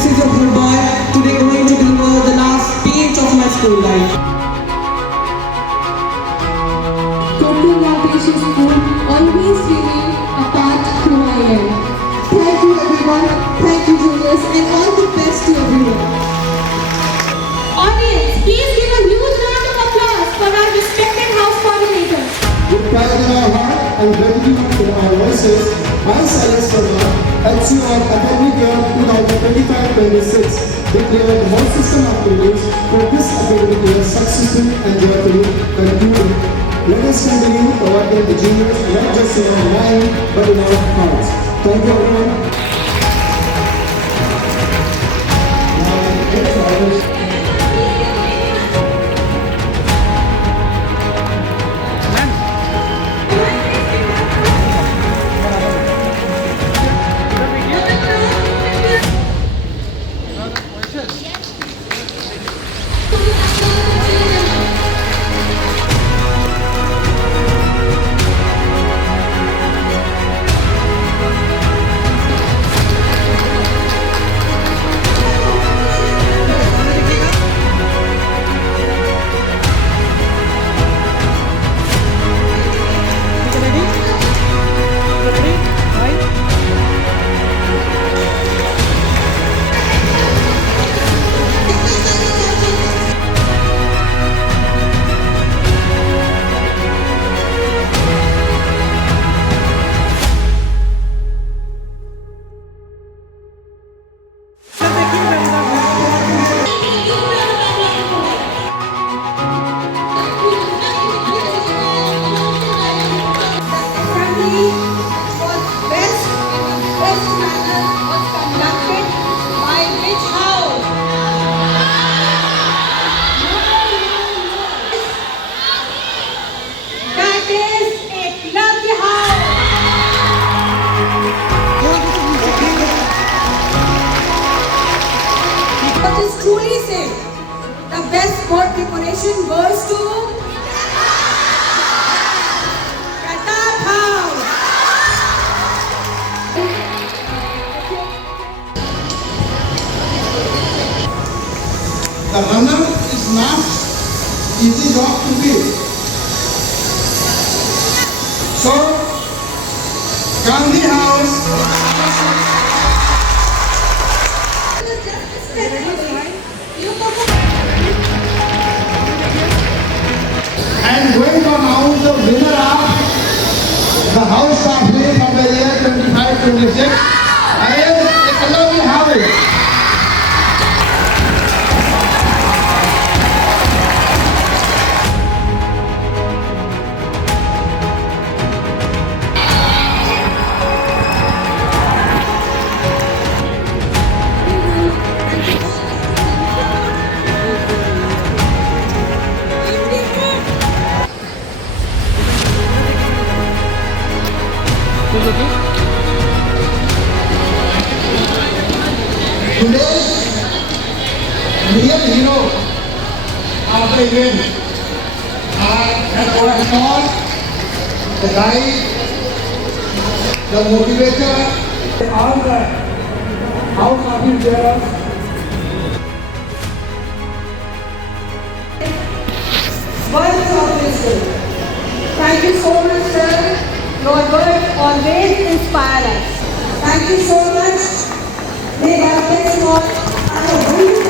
this is your good boy, today going to deliver the last page of my school life. Gurukul Montessori School always remain a part of who I am. Thank you everyone, thank you juniors, and all the best to everyone. Audience, please give a huge round of applause for our respected house coordinators. With pride in our heart and gratitude in our voices, I, Silas Sharma, HCO of academic year 2025-26, declare the whole system activities for this academic year successfully and joyfully concluded. Let us continue providing the juniors not just in our mind but in our hearts. Thank you everyone. Truly say, the best sport decoration goes to Pratap House. The runner is not easy job to be. So, Gandhi House and going to announce the winner of the House Trophy for the year 25-26 is Celebratory House. Today's real hero of the event are what I call the guide, the motivator, all the house office bearers. Words of wisdom. Thank you so much, sir. Your words always inspire us. Thank you so much. May God bless you all.